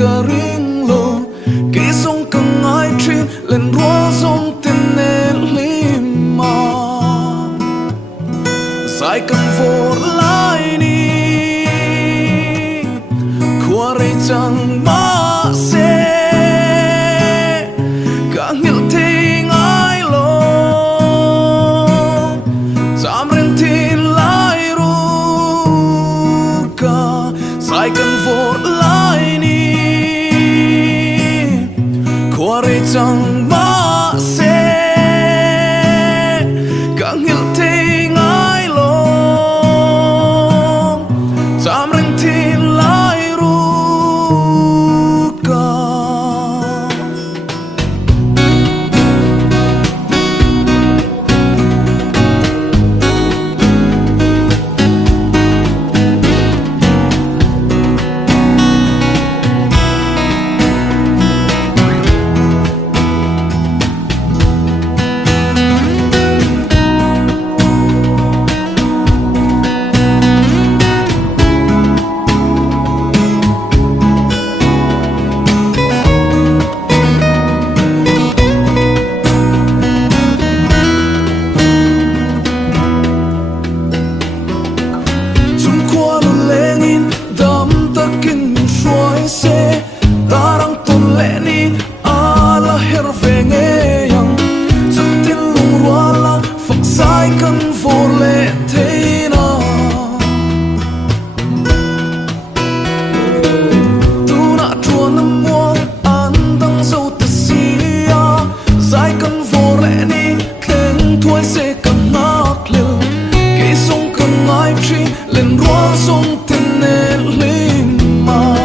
cả riêng lo kỹ sông cần ai tri lên rúa sông tên nên lima sai cần vô lại đi qua đây chẳng má xe cả hiểu thì ai lo dám lên thì lại ru cả sai cần vô lại đi qua đây chẳng má xe cả hiểu thì ai lo dám lên thì lại ru cả lên rúa sông tên nên lima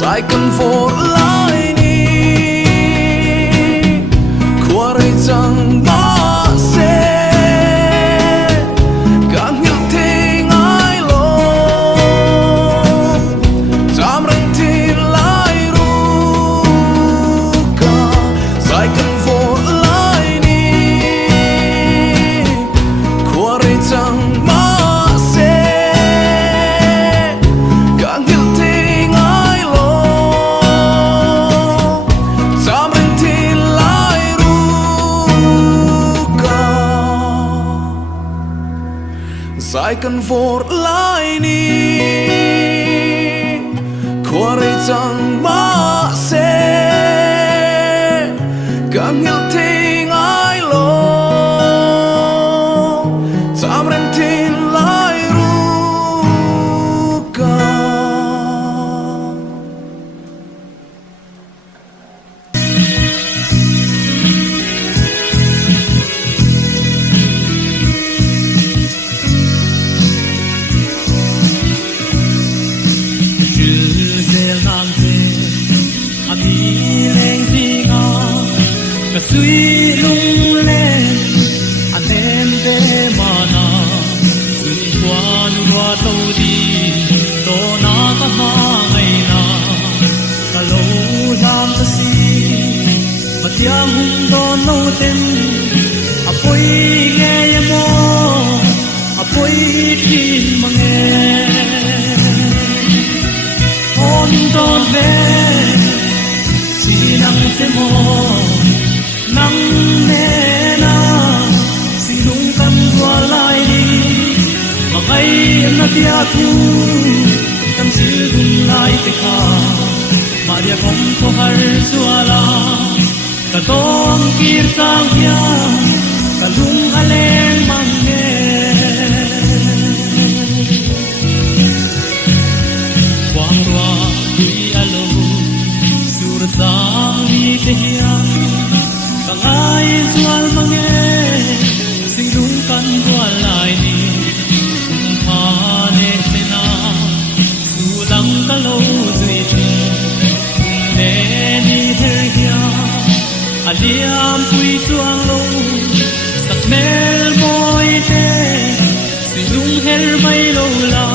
sai cần vô lại đi qua đây chẳng má xe càng hiểu thì ai lo dám răng thì lại ru cả sai cần vô lại đi qua đây chẳng sai cần vô lại đi qua đây chẳng má xe càng hiểu thì ai lo dám lên thì lại ru cả suy lung lên anh em về mà na suy qua nua tàu đi to na ta ma ngày na ta lâu làm ta si mà tiang hung đón nâu tên apoi nghe mo apoi tin mà nghe on đón về chỉ nắng sẽ mò nắng nè na xin lung căn qua lại đi mà ngay em na tia thu tâm sự đun lại te kha mà dia không có har suala ta tong kir sang ya ta lung aleng mang nghe quang roa tuy alo sur sang đi te hiang ai sual mange sing lung kan qua lại ni kum pha ne sena su dang ka lo zui thi ne ni ther hia aliam pui chuang lo tak mel moi te sing lung her mai lo la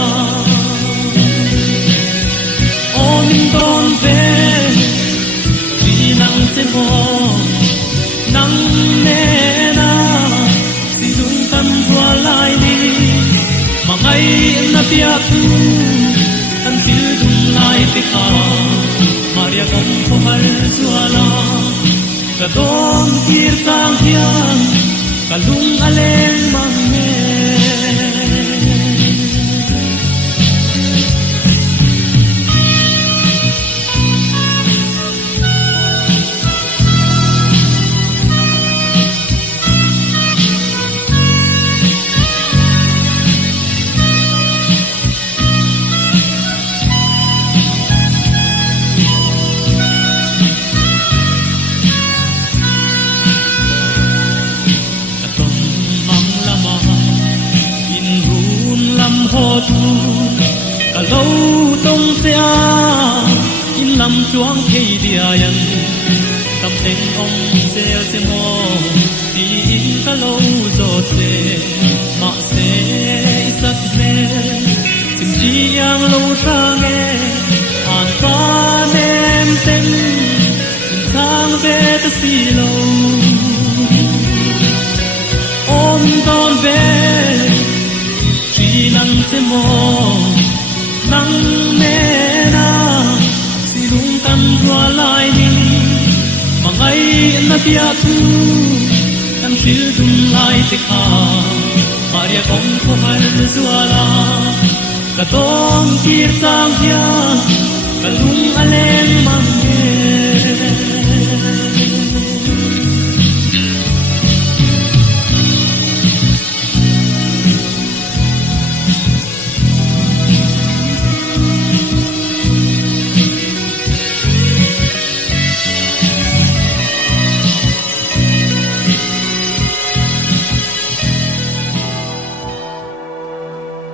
on don ve di nang se mo nắng nè na si dung tâm qua lại đi mà ngay na tia thu tâm siêu dung lại kha Maria kom ko har suala ka dong kir sang hiang ka lung aleng mang me hồ thu cả lâu đông xe in lâm chuang thấy địa yan cầm tên ông xe mò đi in cả lâu gió xe mà xe sắc mê xin chi yang lâu sang nghe an ta nem tên sang về ta xì lâu ôm con về nang se mo nang me na silung kan rua lai ni mangai na tia tu kan sil dum lai te kha maria kom ko har zuala ka tong kir sang hia ka lung alen mang